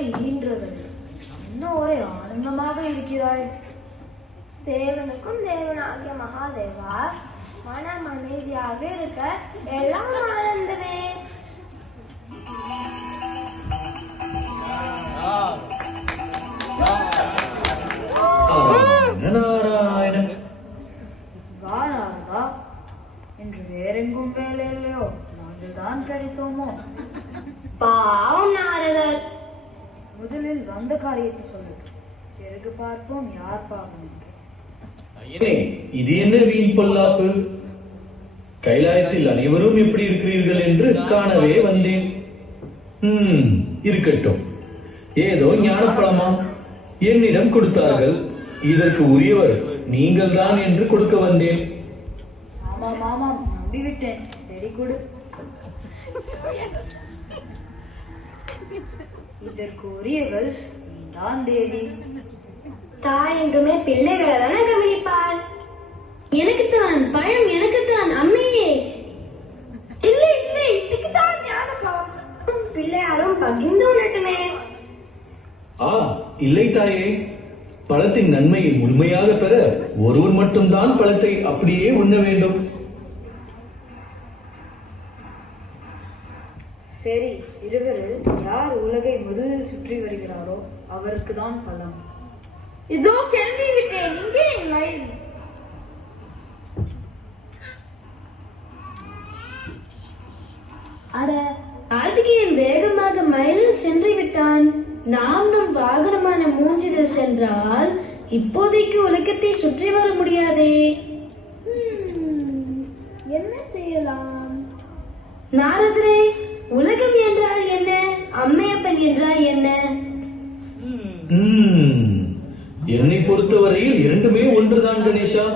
குழந்தை ஈன்றது இன்னும் ஒரே ஆனந்தமாக இருக்கிறாய். தேவனுக்கும் தேவனாகிய மகாதேவா, மனம் அமைதியாக இருக்க எல்லாம் ஆனந்தமே. நாராயணன் வா நாரதா, இன்று வேறெங்கும் வேலை இல்லையோ? நாங்கள் தான் கிடைத்தோமோ? பாவம் நாரதர். முதலில் வந்த காரியத்தை சொல்லு, பிறகு பார்ப்போம் யார் பாவம் என்று. இது என்ன வீண் பொல்லாப்பு? கைலாயத்தில் அனைவரும் எப்படி இருக்கிறீர்கள் என்று காணவே வந்தேன். இருக்கட்டும், ஏதோ ஞானப்பழமா என்னிடம் கொடுத்தார்கள். இதற்கு உரியவர் நீங்கள் தான் என்று கொடுக்க வந்தேன். ஆமாம் ஆமாம், நம்பிவிட்டேன். சரி கொடு. இதற்கு உரியவள் நீதான் தேவி. தாய் என்றுமே பிள்ளைகளை தானே கவனிப்பாள். எனக்குத்தான் பழம், எனக்குத்தான் அம்மையே. இல்லை இல்லை, இதுக்குத்தான் ஞானப்பழம். பிள்ளையாரும் பகிர்ந்து உணட்டுமே. இல்லை தாயே, பழத்தின் நன்மையை முழுமையாக பெற ஒருவர் மட்டும்தான் பழத்தை அப்படியே உண்ண வேண்டும். சரி, இருவரில் யார் உலகை முதலில் சுற்றி வருகிறாரோ அவருக்கு தான் பழம். இதோ கேள்வி விட்டேன். இங்கே மயில். அட, கார்த்திகேயன் வேகமாக மயிலில் சென்று விட்டான். நாம் நம் வாகனமான மூஞ்சிதில் சென்றால் இப்போதைக்கு உலகத்தை சுற்றி வர முடியாதே. என்ன செய்யலாம்? நாரதரே, உலகம் என்றால் என்ன? அம்மையப்பன் என்றால் என்ன? என்னை பொறுத்தவரையில் இரண்டுமே ஒன்றுதான் கணேசா.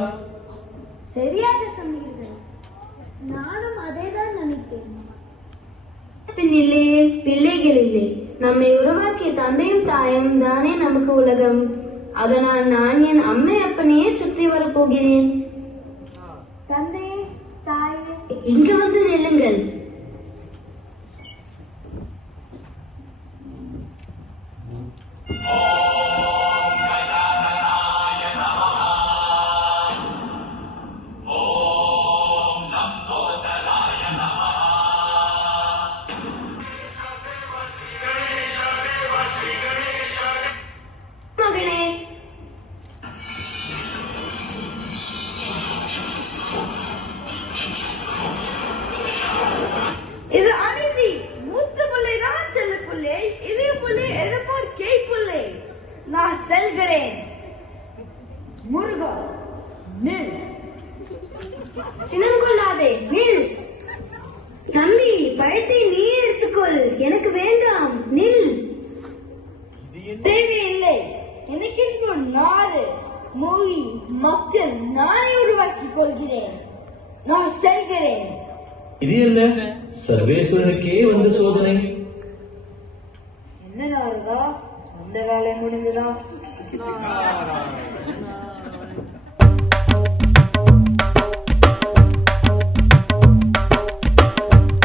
சரியாக சொன்னீர்கள். நானும் அதேதான் நினைத்தேன். இல்லையே, பிள்ளைகள் இல்லை. நம்மை உருவாக்கிய தந்தையும் தாயும் தானே நமக்கு உலகம். அதனால் நான் என் அம்மை அப்பனையே சுற்றி வரப்போகிறேன். தந்தையே, தாயே, இங்கு வந்து நில்லுங்கள். மகனே, இது அநீதி. மூத்த பிள்ளை தான் செல்ல பிள்ளை, இதே பிள்ளை எழுப்பார் கே பிள்ளை. நான் செல்கிறேன். முருகா, நில். சினம் கொள்ளாதே, நில். தம்பி, பழத்தை நீ எடுத்துக்கொள், எனக்கு வேண்டாம். நில். தேவையில்லை. எனக்கு நாடு, மொழி, மக்கள் நானே உருவாக்கிக் கொள்கிறேன். நான் செல்கிறேன். இது என்ன சர்வேஸ்வரனுக்கே வந்த சோதனை? என்ன நாரதா, அந்த வேலை முடிந்ததா?